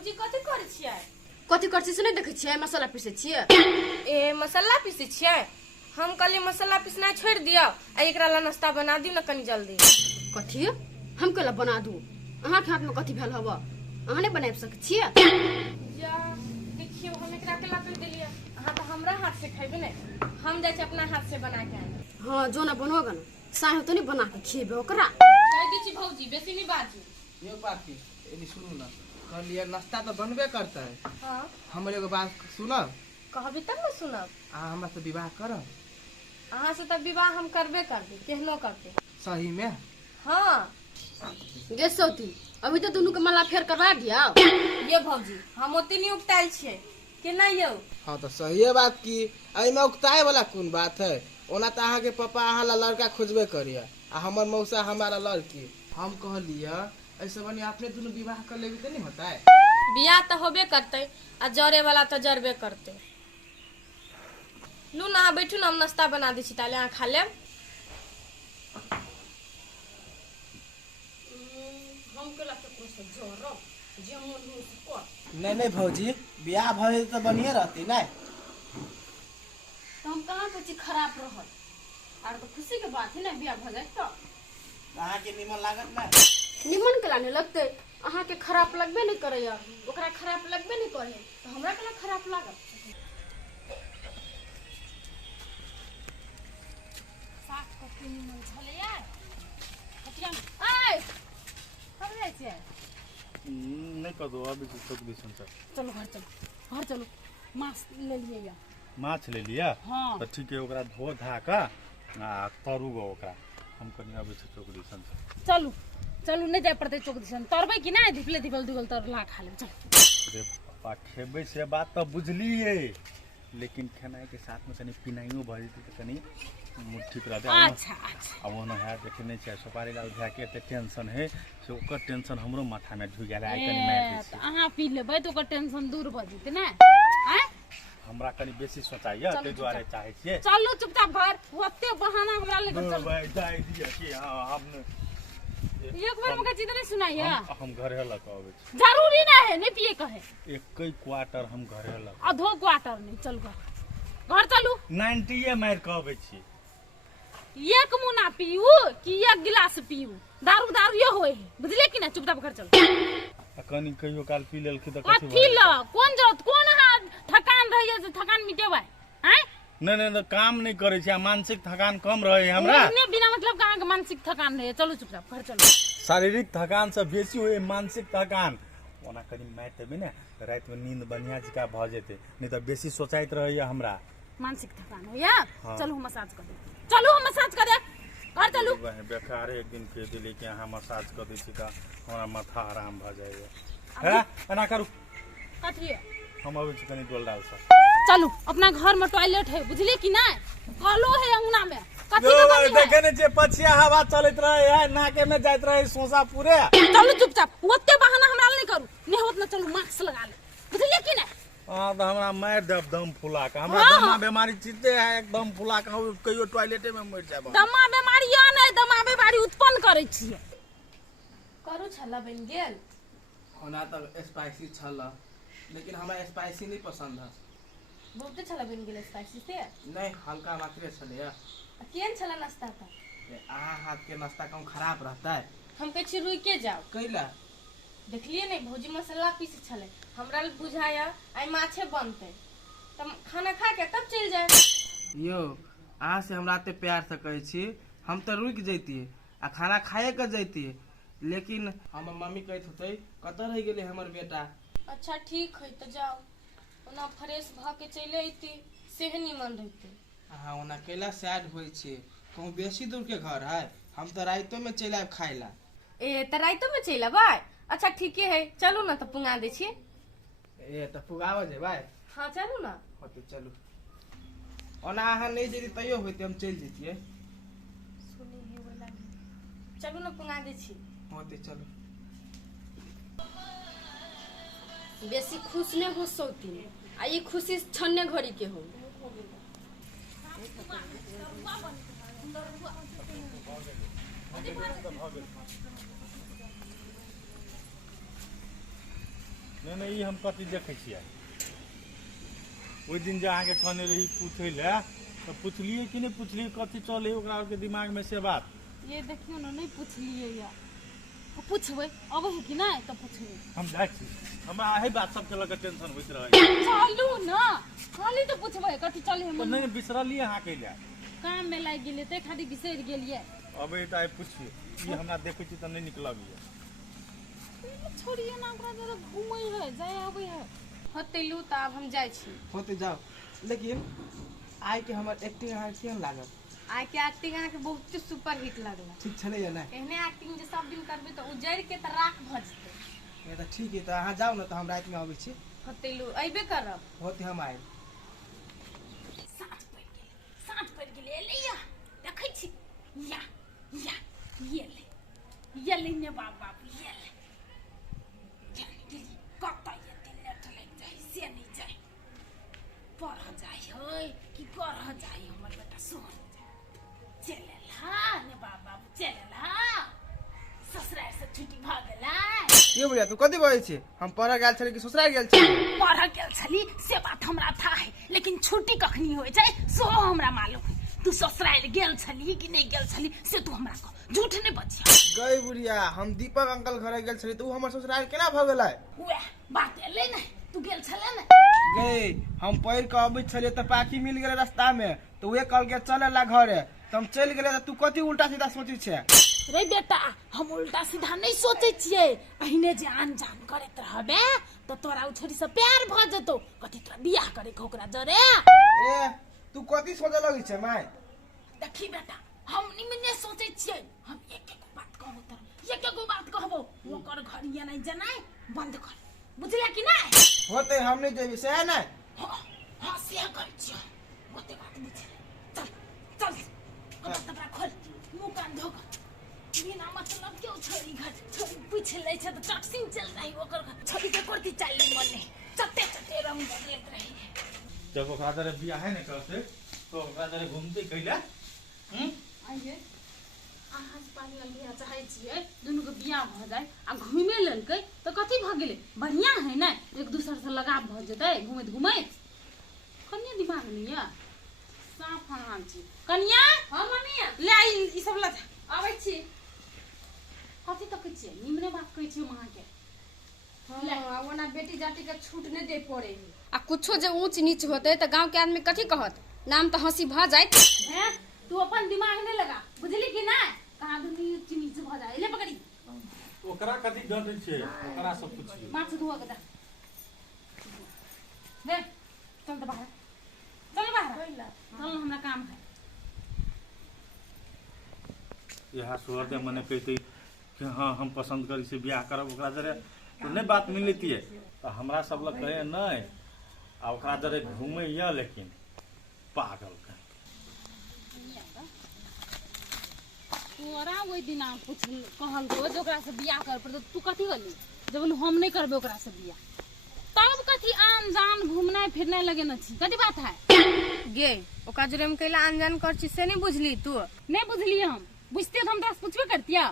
भौजी कथि करै छियै? कथि कर छी से नहीं देखे छियै? मसाला पीसे छियै। ए मसाला पीसे छियै? हम कहलिए मसाला पीसना छोड़ दियो आ एकरा ला नाश्ता बना दियो ना कनी जल्दी। कथि हम केला बना दू? अहाँ के हाथ में कथि भेल हवा? अहाँ नहीं बना सकै छियै? या देखियो हम एकरा केला कर देलिए। अहाँ तो हमरा हाथ से खैबे नहीं, हम जाय छी अपना हाथ से बना के आनी। हां जो ना बनोगा ना साहे तो नहीं बना के खिएबे ओकरा। कह दी छी भौजी बेसी नहीं बाजू। ये बाकी एनी सुनू ना, कहलिए नाश्ता तो बनबे करता है। हां हमर एगो बात सुनब, कहबी तब ना सुनब। अहाँ हमरा से विवाह करब? अहाँ से तब विवाह हम करबे करबे, केहनो करते। सही में? हां गे सौती अभी तो दोनों के मला फेर करवा दिया। ये भौजी हम ओते नहीं उकटाइल छियै कि नहीं यौ? हाँ तो सही बात की, एहिमे उकताए वाला कौन बात है? ओना तो अहाँ के पापा अहाँ ला लड़का खोजबे करिए आ हमर मौसा हमारा लड़की। हम कहलिए ऐसे बनी अपने दोनों विवाह कर लेबी तो नहीं होता है? बियाह तो होबे करते आ जरे वाला तो जरबे करते। लू ना बैठू ना, हम नाश्ता बना दी छी ताले अहाँ खा लेब। हम केला केकरो से जरो जे मन हो से कर। नहीं भौजी, बियाह भइल तो बढ़िया रहती नहीं। तो हम कहां के छी खराब रहल? और तो खुशी के बात है ना बियाह भ जाए तो। अहाँ के निमन लागत ना? निमन केला नहीं लगते? अहाँ के खराब लगबे नहीं करे या ओकरा खराब लगबे नहीं करे तो हमरा केला खराब लागत? साफ कते निमन छले यार। हटिया ए कब जाय छै? नहीं कर दो अभी चौक दिसन से। चलो घर चलो मांस ले लिए या। माछ ले लिया? हाँ। तो ठीक है, ओकरा धो धा का आ तरू गो ओकरा। हम कनी अभी से चौक दिसन से। चलू नहीं जाए पड़ते चौक दिसन। तरबे कि ना धिपले धिपल दुगल तरला खा ले। चल अरे पापा खेबे से बात तो बुझलिए, लेकिन खाना के साथ में कनी पिनाइयो भ जेतै तो कनी मूड ठीक रहते। अच्छा अब ओना है देखे नहीं छै सुपारी ला उठा के एते टेंशन है से ओकर टेंशन हमरो माथा में ढुक गेल। आई कनी मार दै छी। अहाँ पी लेबै तो ओकर टेंशन दूर भ जेतै ना। हैं हमरा कनी बेसी सोचाइए ते दुआरे चाहे छियै। चलू चुपचाप घर ओते बहाना हमरा लेके चल। भाई जाय दिया कि हां हमने एक बार मके चीज नहीं सुनाइए। हम घरे लग आबै छी। जरूरी ना है नहीं पिए कहे। एक ही क्वार्टर हम घरे लग आधो क्वार्टर नहीं। चल घर चलू। 90 मार के आबै छी। एक मुना पीऊ कि एक गिलास पीऊ? दारू ये होए है बुझले कि ना? चुपचाप घर चल। कनी कहियो काल पी लेल की त कथी ल कौन जरूरत कौन हाथ थकान रहिए से थकान मिटेबै? हैं नहीं काम नहीं करे छी, मानसिक थकान कम रहे हमरा। ने बिना मतलब कहां के मानसिक थकान रहे? चलो चुपचाप घर चलो। शारीरिक थकान से बेसी होए मानसिक थकान। ओना कनी मार देबे ना रात में नींद बढ़िया जका भ जेते, नहीं त बेसी सोचाइत रहैया हमरा। मानसिक थकान हो या? हाँ। चलो हम मसाज कर दे। चलो हम मसाज कर दे। घर चलू। वह बेकार एक दिन के दिले कि अहाँ मसाज कर दै छी त हमरा माथा आराम भ जाइए। है एना करू। कथी है? हम अबै छी कनी डोल डाल से। चलू अपना घर में टॉयलेट है बुझली कि ना? कलो है अंगना में। कथी यो का कमी है? देखे ने जे पछिया हवा चलत रहे है, नाके में जाइत रहे सोसा पूरे। चलू चुपचाप ओते बहाना हमरा नहीं करू। नहीं होत ना चलू मास्क लगा ले बुझली कि ना? हां तो हमरा मार देब दम फुला के। हमरा हाँ। दमा बीमारी चिते है एकदम फुला के कहियो टॉयलेटे में मर जाब। दमा बीमारी या नहीं दमा बीमारी उत्पन्न करे छिए। करू छला बन गेल। होना तो स्पाइसी छल, लेकिन हमरा स्पाइसी नहीं पसंद है। बहुते छला बन गेल स्पाइसी से। नहीं हल्का मात्रे छले। केन छला नाश्ता का? अहाँ हाथ के नाश्ता कम खराब रहता है? हम कह छी रुइ के जाओ। कैला? देखलिए नहीं भौजी मसाला पीस छले, हमरा ल बुझाया आई माछे बनते तब खाना खा के तब चल जाए। यो अहाँ से हमरा ते प्यार से कहै छी, हम तो रुक जैतिए आ खाना खाए के जैतिए, लेकिन हमर मम्मी कहत होते कत रह गेले हमर बेटा। अच्छा ठीक है तो जाओ, ओना फ्रेश भ के चले अइती सेह निमन रहते। हाँ ओना केला सैड होइ छे, कहूँ बेसी दूर के घर है, हम तो राइतो में चल आब खाए ला। ए त राइतो में चल आबै? अच्छा ठीके है चलू ना तो पुंगा दे छी। ए तो पुगाव जेबै? हाँ चलू ना। होते चलू। ओना अहाँ नहीं जेती तैयो होते हम चल जेतिए। सुनी है वो लागी। चलू ना पुंगा दे छी। होते चलू। बेसी खुश ने हो सौती आ ये खुशी छन्ने घड़ी के हो। नहीं नहीं ई हम कथी देखै छियै ओइ दिन जे अहाँके कहने रही पूछै लए तो पूछलिए कि नहीं पूछलिए कथी चले ओकरा के दिमाग में से बात ये देखियो ना नहीं पूछलिए या पूछबै अब है कि नहीं तो पूछबै हम जाइ छी हमरा एही बात सबके लगे टेंशन होइत रहै चलू ना खाली तो पूछबै कथी चले तो हम नहीं बिसरलिए अहाँ के लिए काम में लाग गेलिए ते खाली बिसरि गेलिए अब ई त पूछिए ई हमरा देखै छी त नहीं निकलबिए छोड़िए ना ओकरा जरा घुमै है जाय आबै है होतेलू तो अब हम जाए छी। होते जाओ लेकिन आइ के हमर एक्टिंग अहाँ केहन लागल आइ के एक्टिंग अहाँ के बहुत सुपर हिट लगला। ठीक छलै या नहि एहने एक्टिंग जे सब दिन करबे तो उजड़ के त राख भ जते। ये तऽ ठीक है तो अहाँ जाओ ना तो हम रात में आबै छी होतेलू अइबे करब। होते हम आए साँझ पड़ि गेलै एलै या देखै छी या या ये ले ने बाबा ये ले कतऽ ये दिन नेट लागि जाइ से नहीं जाइ पढ़ जाइ है कि पढ़ जाइ हमर बेटा सोहर चले ला ने बाबा चले ला ससुराल से छुट्टी भ गेलै ये बुढ़िया तू कथी बजै छी हम पढ़ गेल छली कि ससुराल गेल छी पढ़ गेल छली से बात हमरा था है लेकिन छुट्टी कखनी होइ छै सेहो हमरा मालूम है तू ससुराल गेल छली कि नहीं गेल छली से तू हमरा कह झूठ नहीं बजिया गई बुढ़िया हम दीपक अंकल घरे गेल छली तो उ हमर ससुराल केना भ गेलै उएह बात एलै नहीं तू गेल छले ने गई हम पढ़ के अबै छलिए त पाखी मिल गेलै रास्ता में तो वे कहल के चले ला घरे त हम चल गेले त तू कथी उल्टा सीधा सोचै छै रे बेटा हम उल्टा सीधा नहीं सोचे छिए अहिने जे अनजान करैत रहबे तो तोरा उ छोरी से प्यार भ जतो कथी तोरा बियाह करे के ओकरा जरे ए तू कथी सोचे लगी छै माय देखी बेटा हम निमने सोचे छिए हम एक एक बात कहबो तर एक एक बात कहबो ओकर घर ये नहीं जनाई बंद कर बुझले कि नहीं होते हम नहीं जेबी से है ना हां से कर छियो ओते बात बुझले चल चल कपड़ा खोल मुंह कान धो बिना मतलब क्यों छोरी घर छोरी पूछ ले छ तो टक्सिंग चल रही ओकर छोरी के करती चाहिए मने चट्टे चट्टे रंग बदलत रही जब ओकरा जरे बियाह है ने करते तो ओकरा जरे घूमते कैला आइए अहाँ पानी लिया चाहे छिए दुनू के बियाह भ जाए आ घुमे ललकै तो कथी भ गेलै बढ़िया है ना एक दूसर से लगाव भ जतै घुमैत घुमैत कन्या दिमाग नहीं है साफ हां छी कन्या हां मम्मी ले ई सब ला आबै छी। कथी तक छिए निमने बात कहै छी मां के हां ओना बेटी जाति के छूट नहीं दे पड़े आ कुछो जे ऊंच नीच होते तो गांव के आदमी कथी कहत नाम तो हंसी भ जाइत हैं तू अपन दिमाग नहीं लगा बुझली कि ना कहां दुनी ऊंच नीच भ जाए ले पकड़ी ओकरा कथी डर छै ओकरा सब पूछिए माछ धुआ के दे चल तो बाहर चल बाहर चल हमरा काम है यहाँ सुहर दे मने कहते कि हाँ हम पसंद करी से बियाह करब ओकरा जरे तो नहीं बात मिलती है तो हमरा सब लग कहे नहीं आ ओकरा जरे घूमे या लेकिन पागल के तोरा ओइ दिन पूछ कहल को जे ओकरा से बियाह कर पर तू कथी गली जब हम नहीं करबे ओकरा से बियाह तब कथी आन जान घूमना फिरना लगे न छी कथी बात है गे ओका जरे हम कैला अनजान कर छी से नहीं बुझली तू नहीं बुझली हम बुझते तो हम तोरा पूछबे करतिया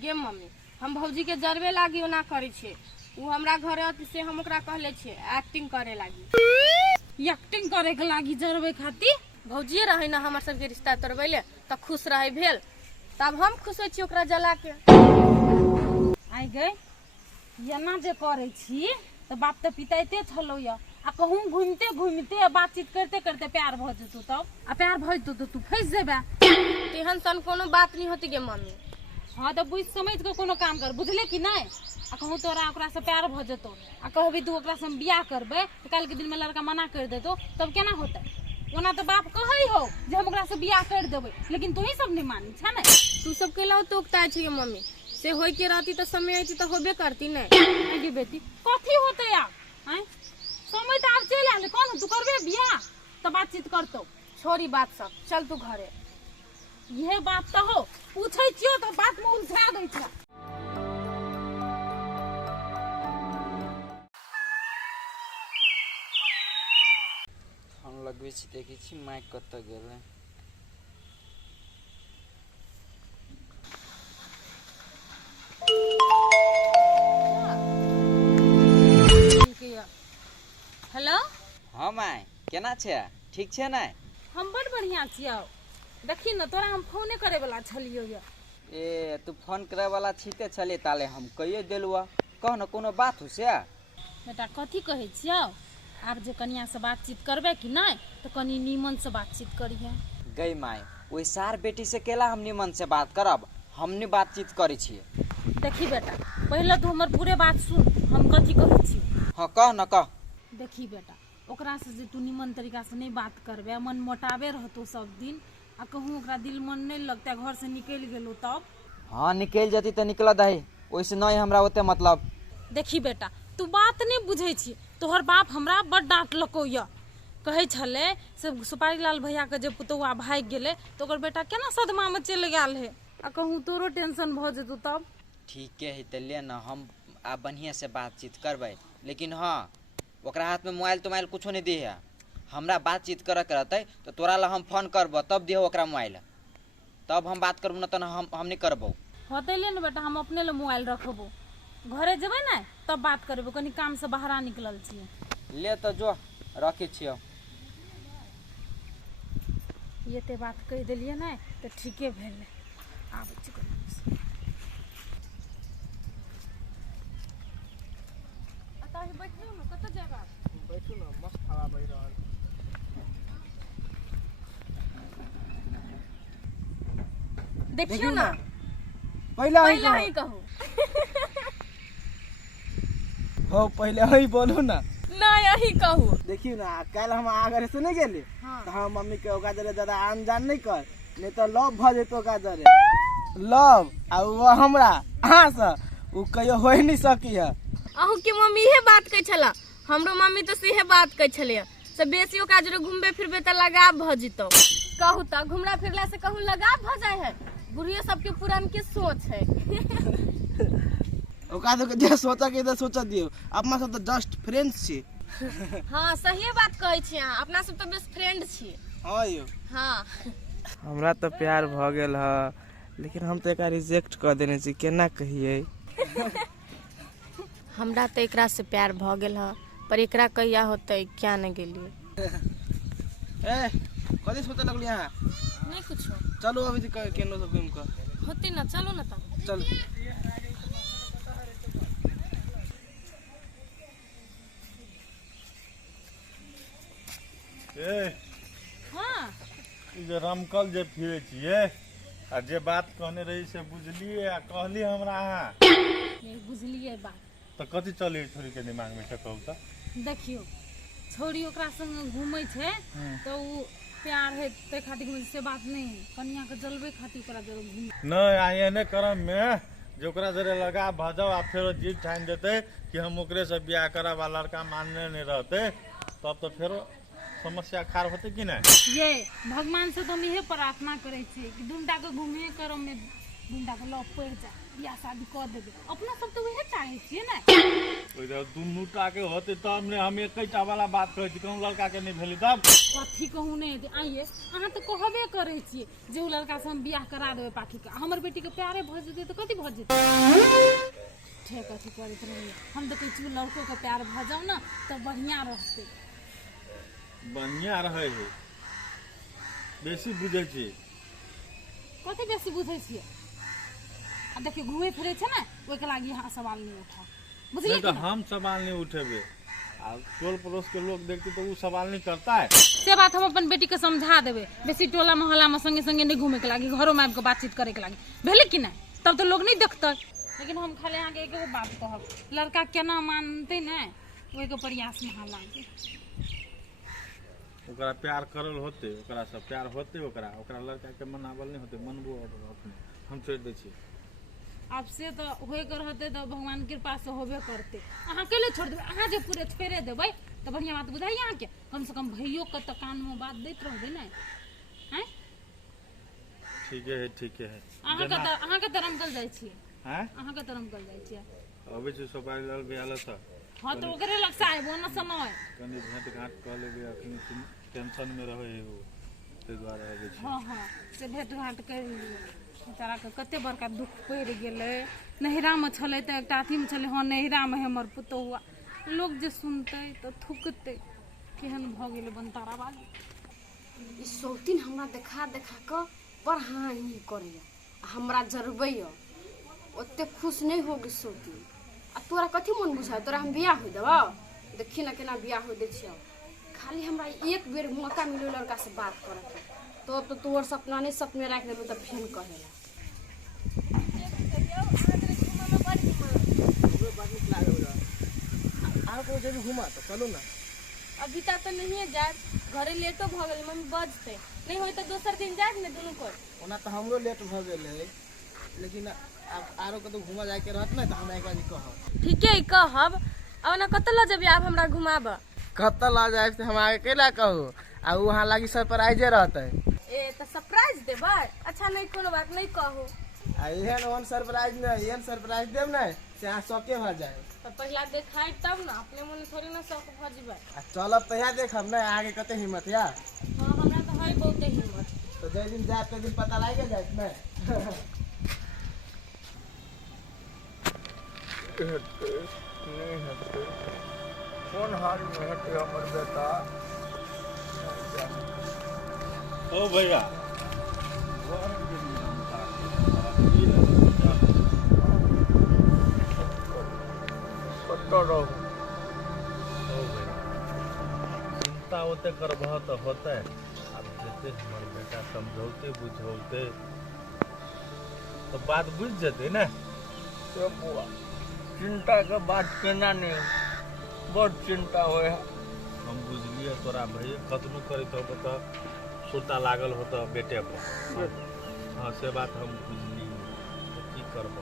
गे मम्मी हम भौजी के जरबे लागी ओना करै छे उ हमरा घरे अति से हम ओकरा कहले छे एक्टिंग करे लागी एक्टिंग करे के लागी जरबे खातिर भौजिए रहे ना हमर सबके रिश्ता तोड़बैले त खुश रहे भेल तब हम खुश होइ छी ओकरा जला के आई गई एना जे करे छी तो बाप तो पिताइते छलो या आ कहूं घूमते घूमते बातचीत करते करते प्यार भ जतो तब आ प्यार भ जतो तो तू फंस जेबे तेहन सन कोनो बात नहीं होती गे मम्मी हाँ तो बुझ समझ के कोनो काम कर बुझले कि नहीं आ कहूं तोरा ओकरा से प्यार भ जतो आ कहबी तू ओकरा से हम बियाह करबे तो कल के दिन में लड़का मना कर देतो तब केना होतै ओना तो बाप कहै हो जे हम ओकरा से बियाह कर देबै लेकिन तू ही सब नहीं मानी छ ने तू सब केला तो उकता छै मम्मी से होय के रहती तो समय आती तो होबे करती नहीं आगे बेटी कथी होतै यार हैं समय तो अब चल आले कौन तू करबे बियाह तो बातचीत करतो छोड़ी बात सब चल तू घरे यह बात तो हो पूछै छियो तो बात में उलझा दै छै हम लगबै छी देखै छी माइक कतऽ गेलै केना छै ठीक छै ने हम बड़ बढ़िया छियौ। देखी न तोरा हम फोने करे वाला छलियो ये। ए तू फोन करे वाला छिते छले ताले हम कहिए देलुआ कह न कोनो बात हो से बेटा कथी कहै छियौ आब जे कनिया से बातचीत करबे कि नहीं तो कनी नीमन से बातचीत करिहे। गई माय ओइ सार बेटी से केला हम निमन से बात करब हमने बातचीत करै छिए। देखी बेटा पहले तू हमर पूरे बात सुन हम कथी कहै छियौ। हाँ कह न कह। देखी बेटा ओकरा से जे तू निमन तरीका से नहीं बात करबे मन मोटावे रहतो सब दिन आ कहूँ ओकरा दिल मन नहीं लगता घर से निकल गेलो तब। हाँ निकल जती तो निकल दही ओइसे नहीं हमरा ओते मतलब। देखी बेटा तू बात नहीं बुझे छी तोहर बाप हमरा बड़ डांटलको य कहे छले से सुपारी लाल भैया के जे पुतौआ भाग गेले तो ओकर बेटा केना सदमा में चल गेल है आ कहूँ तोरो टेंशन भ जेतौ तब। ठीक है त ले न हम आ बढ़िया से बातचीत करबै लेकिन हाँ ओकरा हाथ में मोबाइल तोबाइल कुछो नहीं दी है हमरा बातचीत करे के रहते तो तोरा ला हम फोन करबो तब दिहो ओकरा मोबाइल तब हम बात करबो न त हम नहीं करबो। होते ले न बेटा हम अपने ले मोबाइल रखबो घरे जेबै ना तब बात करबो कनी काम से बाहर निकलल छियै। ले तो जो रखी छियो। ये ते बात कह दिलिए ना तो ठीके भेल आबै छी कनी अतः बैठियो न कत जगह बैठू ना मस्त हवा बह रहल। देखियो ना पहले पहले ही कहू हो पहले अही बोलू ना। नहीं यही कहू। देखियो ना कल हम आगे से नहीं गेली तो हम मम्मी के ओका जरे ज्यादा अनजान नहीं कर नहीं तो लव भ जेतो ओका जरे लव आ वो हमरा अहाँ से उ कहियो हो नहीं सकी है। अहू के मम्मी इहे बात कह छला हमरो मम्मी तो सेहे बात कह छले से बेसी ओका जरे घूमबे फिरबे त लगाव भ जितो कहू त घुमला फिरला से कहू लगाव भ जाय है बुढ़िया सबके पुरान के सोच है। ओका तो जे सोचा के तो सोचा दियो अपना सब तो जस्ट फ्रेंड्स छी। हाँ सही बात कहै छी अहाँ अपना सब तो बेस्ट फ्रेंड छी। हां यो हाँ हमरा तो प्यार भ गेल ह लेकिन हम तो एकरा रिजेक्ट कर देने छी केना कहिए। हमरा तो एकरा से प्यार भ गेल ह पर एकरा कहिया होतै क्या न गेलिए। ए कथि सोचे लगली यहाँ नहीं कुछो चलो अभी केनो सब घूम कर होते ना चलो ना त चल। ए हाँ ई जे रमकल जे फिरे छिए आ जे बात कहने रही से बुझलिए आ कहली हमरा अहाँ नहीं बुझलिए बात। तो कथी चली छोरी के दिमाग में से कहू त देखियो छोरी ओकरा संग घूमै छै तो उ प्यार है ते खातिर घूमै से बात नहीं है कन्या के जलबे खातिर ओकरा जरूर घूम नहीं आए ने करम में जो ओकरा जरे लगा भजाओ आ फिर जीत ठान देते कि हम ओकरे से ब्याह करब आ लड़का मानने नहीं रहते तब तो फिर समस्या खार होते कि नहीं। ये भगवान से तो हम इहे प्रार्थना करे छी कि दुनटा के घूमे करम में दुनटा के लव पड़ जाए बियाह शादी कर देबे अपना सब तो वही चाहे छिए ना। ओइजा दुन्नूटा के होते तब ने हम एकैटा वाला बात कहै छी कहूँ लड़का के नहीं भेली तब कथी कहूँ नहीं आइए अहाँ तो कहबे करे छिए जे उ लड़का से हम बियाह करा देबे पाठी के हमर बेटी के प्यारे भ जेते तो कथी भ जेते ठीक कथी करत रहिए हम तो कहै छी लड़को के प्यार भ जाओ ना तो बढ़िया रहते। बढ़िया रहे है बेसी बुझे छी कथी बेसी बुझे छिए आ देखिए घूमे फिरे छै ना ओइ के लागी यहाँ सवाल नहीं उठा बुझलिए नहीं तो हम सवाल नहीं उठेबे आ टोल पड़ोस के लोग देखते तो वो सवाल नहीं करता है। से बात हम अपन बेटी के समझा देबे बेसी टोला मोहल्ला में संगे संगे नहीं घूमे के लागी घरों में आबि के बातचीत करे के लागी भेले कि नहीं तब तो लोग नहीं देखते लेकिन हम खाली आगे एगो बात कहब लड़का केना मानते ना ओइ के प्रयास में लागे ओकरा प्यार करल होते ओकरा से प्यार होते ओकरा लड़का के मनावल नहीं होते मनबो अपने हम छोड़ दै छी। अब से तो होए कर रहते तो भगवान के कृपा से होबे करते अहाँ केले छोड़ देबे अहाँ जे पूरे छोड़े देबे तो बढ़िया बात बुझाई अहाँ के कम से कम भैयो के तो कान में बात देत रहबे ना हैं। ठीक है अहाँ के तरम कल जाय छिए हैं अहाँ के तरम कल जाय छिए अबे छै सुपारी लाल बियाल से हाँ तो ओकरे लगता है वो ना समय कनी भेंट घाट क लेबे अखनी टेंशन में रहे हो ते द्वारा अबे छै। हाँ हाँ से भेंट घाट कर बेचारा के कते बड़का दुख पड़ गेले नहिरा में छले तो एक अथी में छले हाँ नहिरा में हमर पुतौआ लोग जे सुनते तो थुकते केहन भ गेले बनतारा बाली। ई सौतीन हमरा देखा देखा क पर हाँ ही करे हमरा जरबैया ओते खुश नहीं होगी सौतीन। आ तोरा कथी मन बुझा तोरा हम बियाह हो देबा देखी ना केना बियाह हो दै छियौ। खाली हमरा एक बेर मौका मिलो लड़का से बात करे के तो तोर सपना नहीं सपने राख देबो त फेन कहेला। आपको जब घुमा तो चलो ना। अभी तक तो नहीं जाए घरे लेटो भ गेल मम्मी बजते नहीं होई तो दोसर दिन जाए ने दोनों को। ओना तो हमरो लेट भ गेल है लेकिन आप आरो कतो घुमा जाए के रहत ना तो हमरा एक बार कहब। ठीक है कहब अब ना कत ल जब आप हमरा घुमाब कत ला जाए से हम आगे केला कहू आ वहां लागी सरप्राइजे रहते। ए त सरप्राइज देबा अच्छा नहीं कोनो बात नहीं कहू। आ एहन ओहन सरप्राइज नहीं एहन सरप्राइज देब ना से आ सके भ जाए। तो पहला देखाई तब ना अपने मन थोड़ी ना शौक भजबा। आ चलब तहिया देखब ना आगे कते हिम्मत या। हां हमरा तो है बहुते हिम्मत। तो जै दिन जाए ते दिन पता लागे जाए ना। कौन हाल में है हमर बेटा? ओ भैया कतऽ रहू? ओ भैया चिंता ओते करबह तो होते अब जते हमर बेटा समझौते बुझौते तो बात बुझ जते ना। ए बुआ चिंता के बात केना नहीं बड़ चिंता होय है। हम बुझलिए तोरा भैया कतनो करत हो तो सोता लागल हो तो बेटे पर। हाँ से बात हम बुझली तो की करब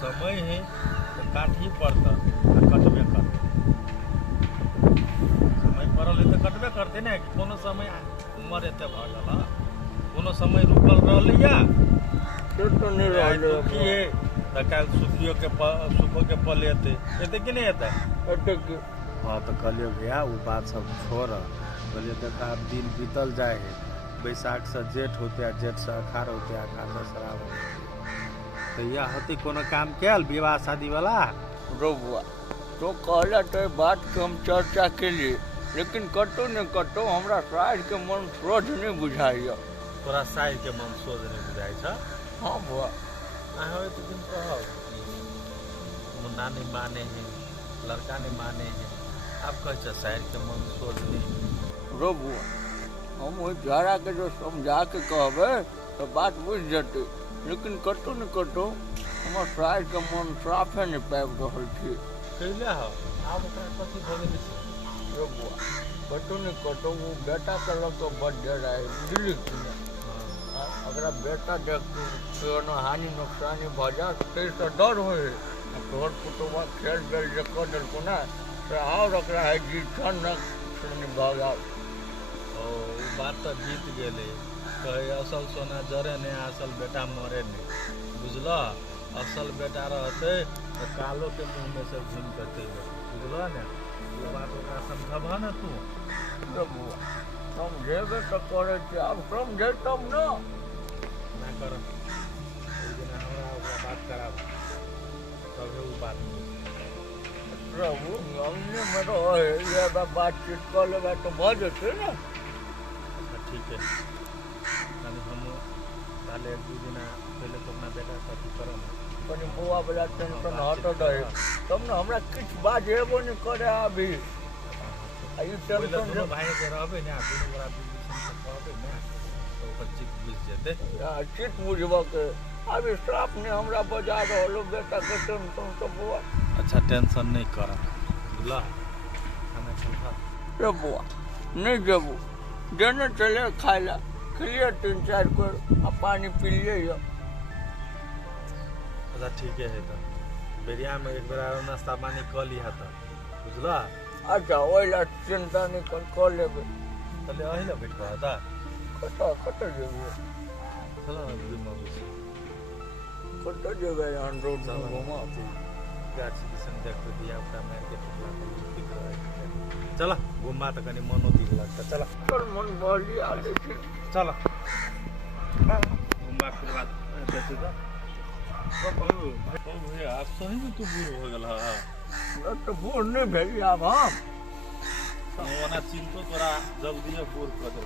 समय है तो काट ही पड़ता कटबे कर समय पड़ल है तो कटबे करते ना कि कोनो समय उम्र एते भ गल कोनो समय रुकल रहलैया तो नहीं रहले की है तो काल सुखो के पल एते कि नहीं एते। एते के हाँ तो कहलिए भैया वो बात सब छोड़ कहलिए देखा अब दिन बीतल जाए है बैसाख से जेठ होते आ जेठ से अखाड़ होते अखाड़ से श्रावण होते तो यह होती कोनो काम कैल विवाह शादी वाला। रो बुआ तो कहला तो बात के हम चर्चा के लिए लेकिन कतो न कतो हमरा साइड के मन सोझ नहीं बुझाइया। तोरा साइड के मन सोच नहीं बुझाई छ। हाँ बुआ अहाँ तो दिन कहब मुन्ना नहीं माने हैं लड़का नहीं माने हैं आप कह साइड के मन सोच नहीं। रो बुआ हम वही जारा के जो समझा के कहबे तो बात बुझ जते लेकिन कतो न कतो हमर साइड के मन साफे नहीं पाबि रहल छी। कैले हो आप ओकरा कथी भ गेल छै। रो बुआ कतो न कतो वो बेटा के लग तो बड़ डर है बुझली कि नहीं। अगर बेटा देख कोनो हानि नुकसानी भ जात से डर होए तोहर पुतवा खेल बेल जे कर देलको ना से और ओकरा है जी छन न सुनी भागा। ओ बात तो बीत गेले कहे असल सोना जरे ने असल बेटा मरे ने बुझल असल बेटा रहते तो कालो के मुंह में से घूम करते बुझल ने ये बात ओकरा समझब ना तू। रो बुआ समझेबे तो करे छी अब समझे तब न ना कर ओइ दिन हमरा ओकरा बात कराब तबे वो बात प्रभु हमने में रहे ये बातचीत कर लेबे तो भ जेते ना। ठीक है यानी हम ताले एक दू दिन पहले तो अपना बेटा शादी करब कनी बुआ वाला टेंशन हट रहे तब न हमरा किछ बात हेबो नहीं करे अभी आई पहले टेंशन दोनों भाई के रहबे ना दोनों बड़ा बिल्कुल से कहबे ना तो ओकर चित बुझ जेते। चित बुझबा के अभी साफ ने हमरा बजा रहलो बेटा के टेंशन तो बुआ। अच्छा टेंशन नहीं कर बुला खाना खा रे बुआ नहीं जेबू देने चले खाए ला खिलिए 3-4 को आ पानी पी लिए। अच्छा ठीक है तो बेरिया में एक बेर नाश्ता पानी कर लिया तो बुझला। अच्छा ओइला चिंता नहीं कर लेबे चले अहिला बैठ था कत जेबे चलो ना दीदी मम्मी से कत जेबे ऑन रोड चलो ना। घुमा गाछ दिसन देख तो दिया अपना मार्केट में चला घुमा तो कनी मनो दिल लगता चला चल मन बहली आले छी चला घुमा फिर बात देते तो भैया आप सही में तू बूढ़ हो गल तो बूढ़ नहीं भेली अब हम ओना चिंतो तोरा जल्दी पूर कर दे।